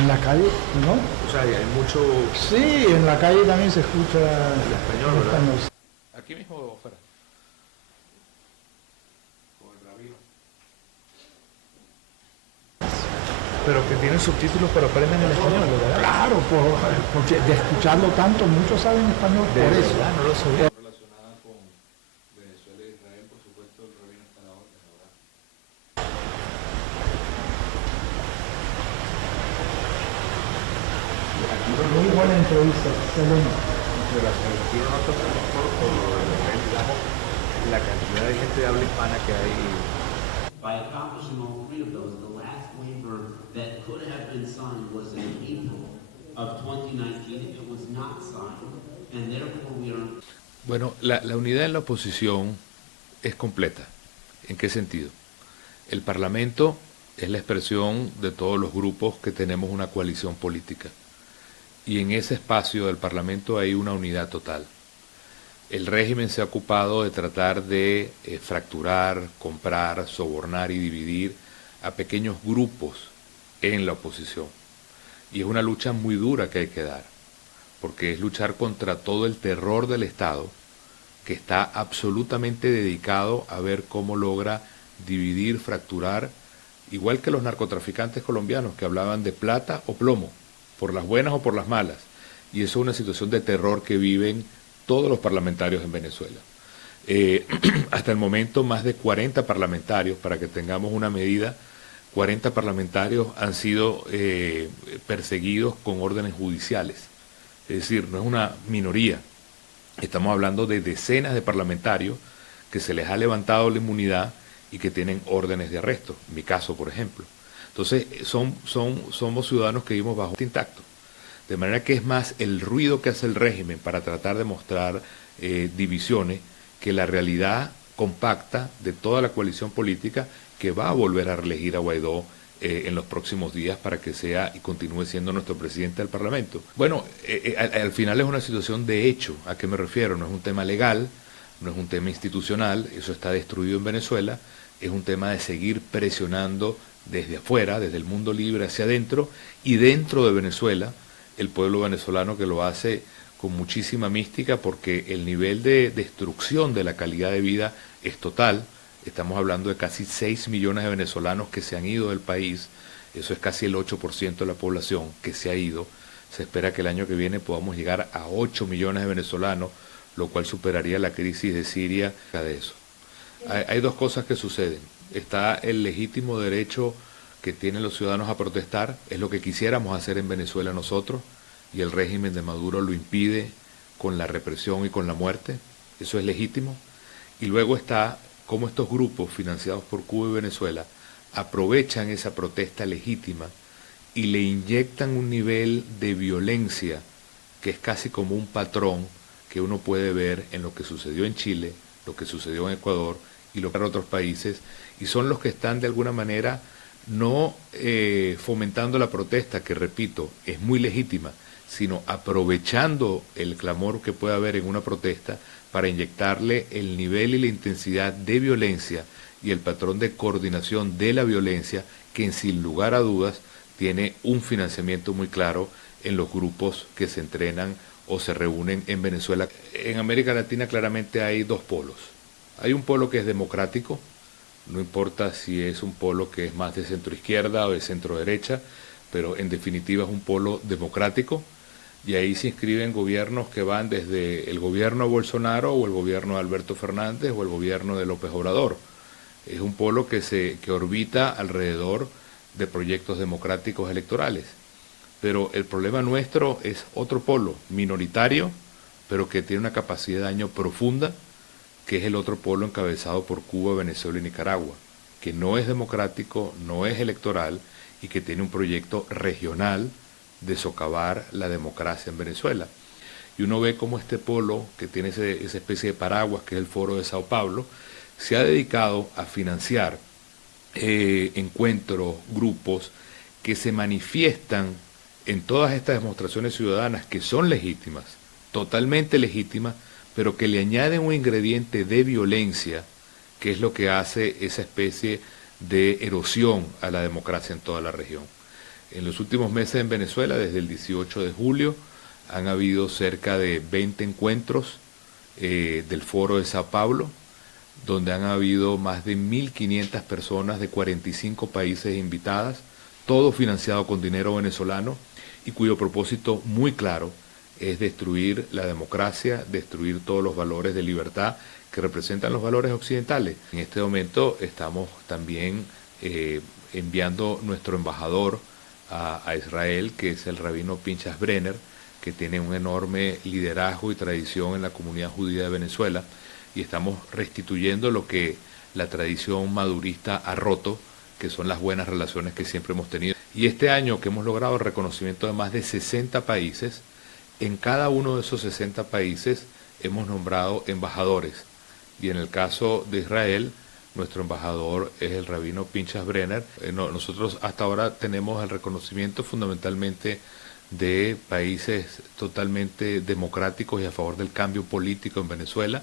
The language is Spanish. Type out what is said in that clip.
En la calle, ¿no? O sea, hay mucho Sí, en la calle también se escucha el español, el ¿verdad? español. Aquí mismo fuera. Con el rabino. Pero que tienen subtítulos pero aprenden el español, ¿verdad? Claro, porque de escucharlo tanto, muchos saben español De por eso. verdad, no lo sabía. Relacionada con Venezuela e Israel, por supuesto, el rabino está a la orden ahora. Muy buena entrevista, excelente. Aquí uno nota por lo de Israel, digamos, la cantidad de gente de habla hispana que hay. By accomplishing all three of those, the last waiver that could have been signed was in April of 2019. It was not signed, and therefore we are... Bueno, la unidad en la oposición es completa. ¿En qué sentido? El Parlamento es la expresión de todos los grupos que tenemos una coalición política. Y en ese espacio del Parlamento hay una unidad total. El régimen se ha ocupado de tratar de fracturar, comprar, sobornar y dividir a pequeños grupos en la oposición. Y es una lucha muy dura que hay que dar, porque es luchar contra todo el terror del Estado, que está absolutamente dedicado a ver cómo logra dividir, fracturar, igual que los narcotraficantes colombianos que hablaban de plata o plomo, por las buenas o por las malas. Y eso es una situación de terror que viven todos los parlamentarios en Venezuela. Hasta el momento más de 40 parlamentarios, para que tengamos una medida, 40 parlamentarios han sido perseguidos con órdenes judiciales. Es decir, no es una minoría. Estamos hablando de decenas de parlamentarios que se les ha levantado la inmunidad y que tienen órdenes de arresto. En mi caso, por ejemplo. Entonces, somos ciudadanos que vivimos bajo intacto. De manera que es más el ruido que hace el régimen para tratar de mostrar divisiones que la realidad compacta de toda la coalición política que va a volver a reelegir a Guaidó en los próximos días para que sea y continúe siendo nuestro presidente del Parlamento. Bueno, al final es una situación de hecho. ¿A qué me refiero? No es un tema legal, no es un tema institucional, eso está destruido en Venezuela, es un tema de seguir presionando desde afuera, desde el mundo libre hacia adentro y dentro de Venezuela, el pueblo venezolano que lo hace con muchísima mística porque el nivel de destrucción de la calidad de vida es total. Estamos hablando de casi 6 millones de venezolanos que se han ido del país, eso es casi el 8% de la población que se ha ido. Se espera que el año que viene podamos llegar a 8 millones de venezolanos, lo cual superaría la crisis de Siria de eso. Hay dos cosas que suceden. Está el legítimo derecho que tienen los ciudadanos a protestar, es lo que quisiéramos hacer en Venezuela nosotros, y el régimen de Maduro lo impide con la represión y con la muerte, eso es legítimo. Y luego está cómo estos grupos financiados por Cuba y Venezuela aprovechan esa protesta legítima y le inyectan un nivel de violencia que es casi como un patrón que uno puede ver en lo que sucedió en Chile, lo que sucedió en Ecuador y lo que en otros países, y son los que están de alguna manera no fomentando la protesta, que repito, es muy legítima, sino aprovechando el clamor que puede haber en una protesta para inyectarle el nivel y la intensidad de violencia y el patrón de coordinación de la violencia que sin lugar a dudas tiene un financiamiento muy claro en los grupos que se entrenan o se reúnen en Venezuela. En América Latina claramente hay dos polos. Hay un polo que es democrático, no importa si es un polo que es más de centro izquierda o de centro derecha, pero en definitiva es un polo democrático, y ahí se inscriben gobiernos que van desde el gobierno de Bolsonaro o el gobierno de Alberto Fernández o el gobierno de López Obrador. Es un polo que orbita alrededor de proyectos democráticos electorales. Pero el problema nuestro es otro polo, minoritario, pero que tiene una capacidad de daño profunda, que es el otro polo encabezado por Cuba, Venezuela y Nicaragua, que no es democrático, no es electoral y que tiene un proyecto regional de socavar la democracia en Venezuela. Y uno ve cómo este polo, que tiene esa especie de paraguas, que es el Foro de Sao Paulo, se ha dedicado a financiar encuentros, grupos que se manifiestan en todas estas demostraciones ciudadanas que son legítimas, totalmente legítimas, pero que le añaden un ingrediente de violencia, que es lo que hace esa especie de erosión a la democracia en toda la región. En los últimos meses en Venezuela, desde el 18 de julio, han habido cerca de 20 encuentros del Foro de Sao Paulo, donde han habido más de 1.500 personas de 45 países invitadas, todo financiado con dinero venezolano y cuyo propósito muy claro es destruir la democracia, destruir todos los valores de libertad que representan los valores occidentales. En este momento estamos también enviando nuestro embajador a Israel, que es el rabino Pinchas Brenner, que tiene un enorme liderazgo y tradición en la comunidad judía de Venezuela, y estamos restituyendo lo que la tradición madurista ha roto, que son las buenas relaciones que siempre hemos tenido. Y este año que hemos logrado el reconocimiento de más de 60 países, en cada uno de esos 60 países hemos nombrado embajadores. Y en el caso de Israel, nuestro embajador es el rabino Pinchas Brenner. Nosotros hasta ahora tenemos el reconocimiento fundamentalmente de países totalmente democráticos y a favor del cambio político en Venezuela.